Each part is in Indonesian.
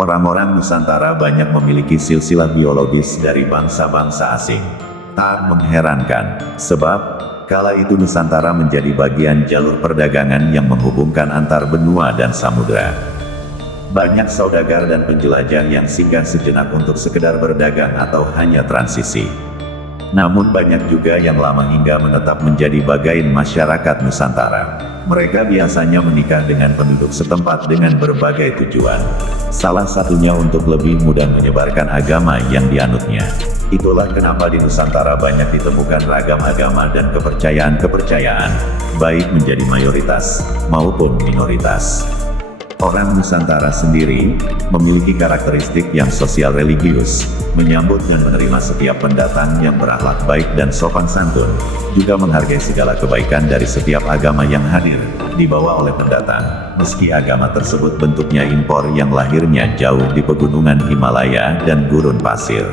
Orang-orang Nusantara banyak memiliki silsilah biologis dari bangsa-bangsa asing. Tak mengherankan, sebab kala itu Nusantara menjadi bagian jalur perdagangan yang menghubungkan antar benua dan samudera. Banyak saudagar dan penjelajah yang singgah sejenak untuk sekedar berdagang atau hanya transisi. Namun banyak juga yang lama hingga menetap menjadi bagian masyarakat Nusantara. Mereka biasanya menikah dengan penduduk setempat dengan berbagai tujuan. Salah satunya untuk lebih mudah menyebarkan agama yang dianutnya. Itulah kenapa di Nusantara banyak ditemukan ragam agama dan kepercayaan-kepercayaan, baik menjadi mayoritas maupun minoritas. Orang Nusantara sendiri memiliki karakteristik yang sosial religius, menyambut dan menerima setiap pendatang yang berakhlak baik dan sopan santun, juga menghargai segala kebaikan dari setiap agama yang hadir, dibawa oleh pendatang, meski agama tersebut bentuknya impor yang lahirnya jauh di pegunungan Himalaya dan gurun pasir.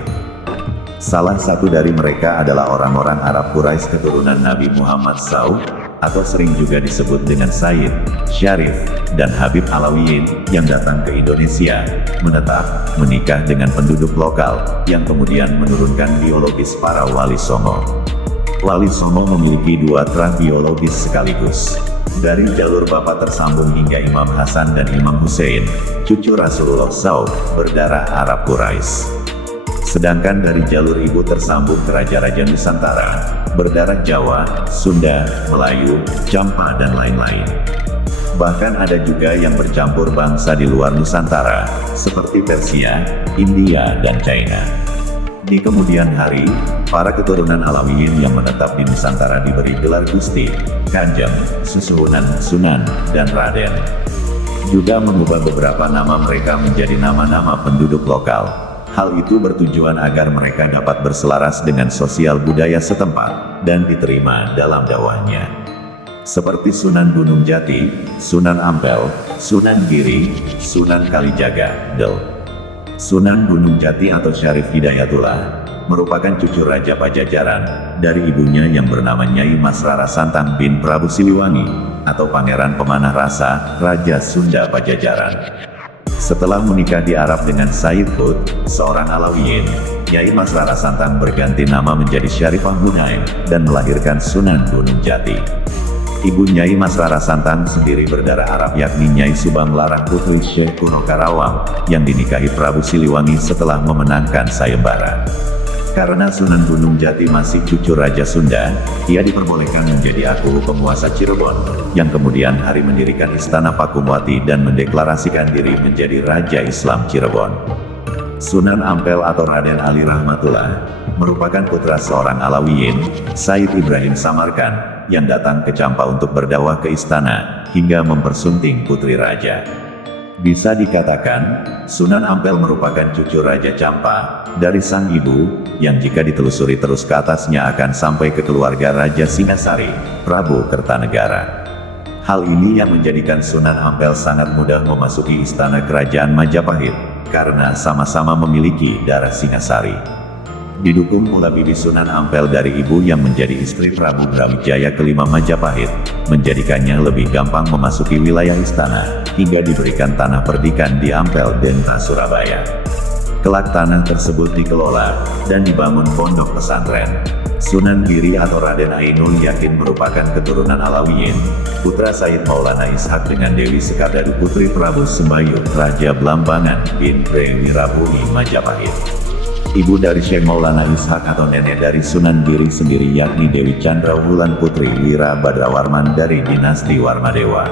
Salah satu dari mereka adalah orang-orang Arab Quraisy keturunan Nabi Muhammad SAW, atau sering juga disebut dengan Sayyid, Syarif, dan Habib Alawiyin, yang datang ke Indonesia, menetap, menikah dengan penduduk lokal, yang kemudian menurunkan biologis para Wali Songo. Wali Songo memiliki dua terah biologis sekaligus. Dari jalur bapak tersambung hingga Imam Hasan dan Imam Hussein, cucu Rasulullah SAW, berdarah Arab Quraisy. Sedangkan dari jalur ibu tersambung ke Raja-Raja Nusantara, berdarah Jawa, Sunda, Melayu, Campa dan lain-lain. Bahkan ada juga yang bercampur bangsa di luar Nusantara, seperti Persia, India dan China. Di kemudian hari, para keturunan Alawiyin yang menetap di Nusantara diberi gelar Gusti, Kanjeng, Susuhunan, Sunan, dan Raden. Juga mengubah beberapa nama mereka menjadi nama-nama penduduk lokal. Hal itu bertujuan agar mereka dapat berselaras dengan sosial budaya setempat, dan diterima dalam dakwahnya. Seperti Sunan Gunung Jati, Sunan Ampel, Sunan Giri, Sunan Kalijaga, Del. Sunan Gunung Jati atau Syarif Hidayatullah, merupakan cucu Raja Pajajaran, dari ibunya yang bernama Nyai Mas Rara Santang bin Prabu Siliwangi, atau Pangeran Pemanah Rasa, Raja Sunda Pajajaran. Setelah menikah di Arab dengan Sayyid Hud, seorang Alawiyin, Nyai Mas Rara Santang berganti nama menjadi Syarifah Hunain, dan melahirkan Sunan Gunung Jati. Ibu Nyai Mas Rara Santang sendiri berdarah Arab yakni Nyai Subang Larang putri Syekh Kuno Karawang, yang dinikahi Prabu Siliwangi setelah memenangkan sayembara. Karena Sunan Gunung Jati masih cucu Raja Sunda, ia diperbolehkan menjadi aku penguasa Cirebon, yang kemudian hari mendirikan Istana Pakumwati dan mendeklarasikan diri menjadi Raja Islam Cirebon. Sunan Ampel atau Raden Ali Rahmatullah, merupakan putra seorang Alawiyin, Said Ibrahim Samarkan, yang datang ke Campa untuk berdakwah ke istana, hingga mempersunting putri raja. Bisa dikatakan, Sunan Ampel merupakan cucu Raja Campa, dari sang ibu, yang jika ditelusuri terus ke atasnya akan sampai ke keluarga Raja Singasari, Prabu Kertanegara. Hal ini yang menjadikan Sunan Ampel sangat mudah memasuki istana kerajaan Majapahit, karena sama-sama memiliki darah Singasari. Didukung pula bibi Sunan Ampel dari ibu yang menjadi istri Prabu Brawijaya kelima Majapahit, menjadikannya lebih gampang memasuki wilayah istana, hingga diberikan tanah perdikan di Ampel Denta Surabaya. Kelak tanah tersebut dikelola, dan dibangun pondok pesantren. Sunan Giri atau Raden Ainul Yakin merupakan keturunan Alawiyin, putra Sayyid Maulana Ishak dengan Dewi Sekardadu putri Prabu Sembayut Raja Blambangan bin Wirabumi Majapahit. Ibu dari Syekh Maulana Ishak atau nenek dari Sunan Giri sendiri yakni Dewi Chandra Wulan putri Wira Badrawarman dari dinasti Warmadewa.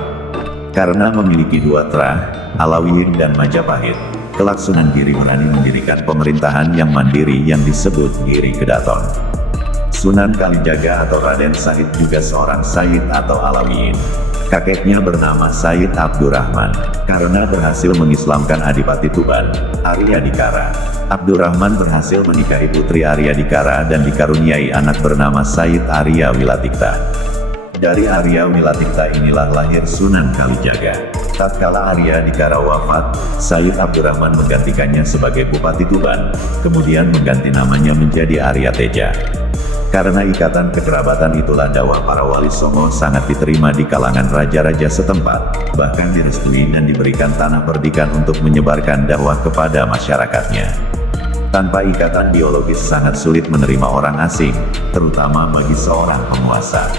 Karena memiliki dua terah, Alawiyin dan Majapahit, kelak Sunan Giri berani mendirikan pemerintahan yang mandiri yang disebut Giri Kedaton. Sunan Kalijaga atau Raden Said juga seorang Sayyid atau Alawiyin. Kakeknya bernama Sayyid Abdurrahman, karena berhasil mengislamkan Adipati Tuban, Arya Dikara. Abdurrahman berhasil menikahi putri Arya Dikara dan dikaruniai anak bernama Sayyid Arya Wilatikta. Dari Arya Wilatikta inilah lahir Sunan Kalijaga. Tatkala Arya Dikara wafat, Sayyid Abdurrahman menggantikannya sebagai Bupati Tuban, kemudian mengganti namanya menjadi Arya Teja. Karena ikatan kekerabatan itulah dakwah para wali songo sangat diterima di kalangan raja-raja setempat, bahkan direstui dan diberikan tanah perdikan untuk menyebarkan dakwah kepada masyarakatnya. Tanpa ikatan biologis sangat sulit menerima orang asing, terutama bagi seorang penguasa.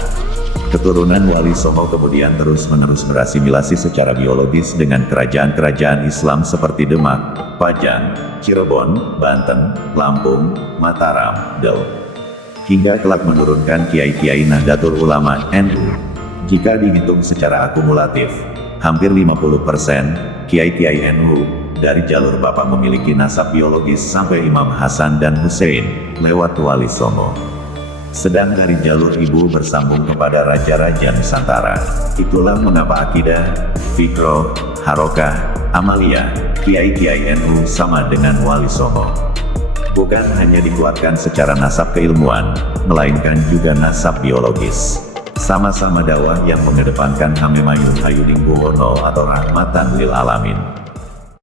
Keturunan Wali Songo kemudian terus-menerus berasimilasi secara biologis dengan kerajaan-kerajaan Islam seperti Demak, Pajang, Cirebon, Banten, Lampung, Mataram, Del. Hingga kelak menurunkan Kiai-Kiai Nahdlatul Ulama NU. Jika dihitung secara akumulatif, hampir 50% Kiai-Kiai NU dari jalur bapak memiliki nasab biologis sampai Imam Hasan dan Hussein lewat Wali Songo. Sedang dari jalur ibu bersambung kepada raja-raja Nusantara. Itulah mengapa akidah, fikroh, harokah, amalia, Kiai-Kiai NU sama dengan Wali Songo. Bukan hanya dikuatkan secara nasab keilmuan, melainkan juga nasab biologis. Sama-sama dakwah yang mengedepankan Hamemayun Hayudingkuwono atau rahmatan lil alamin.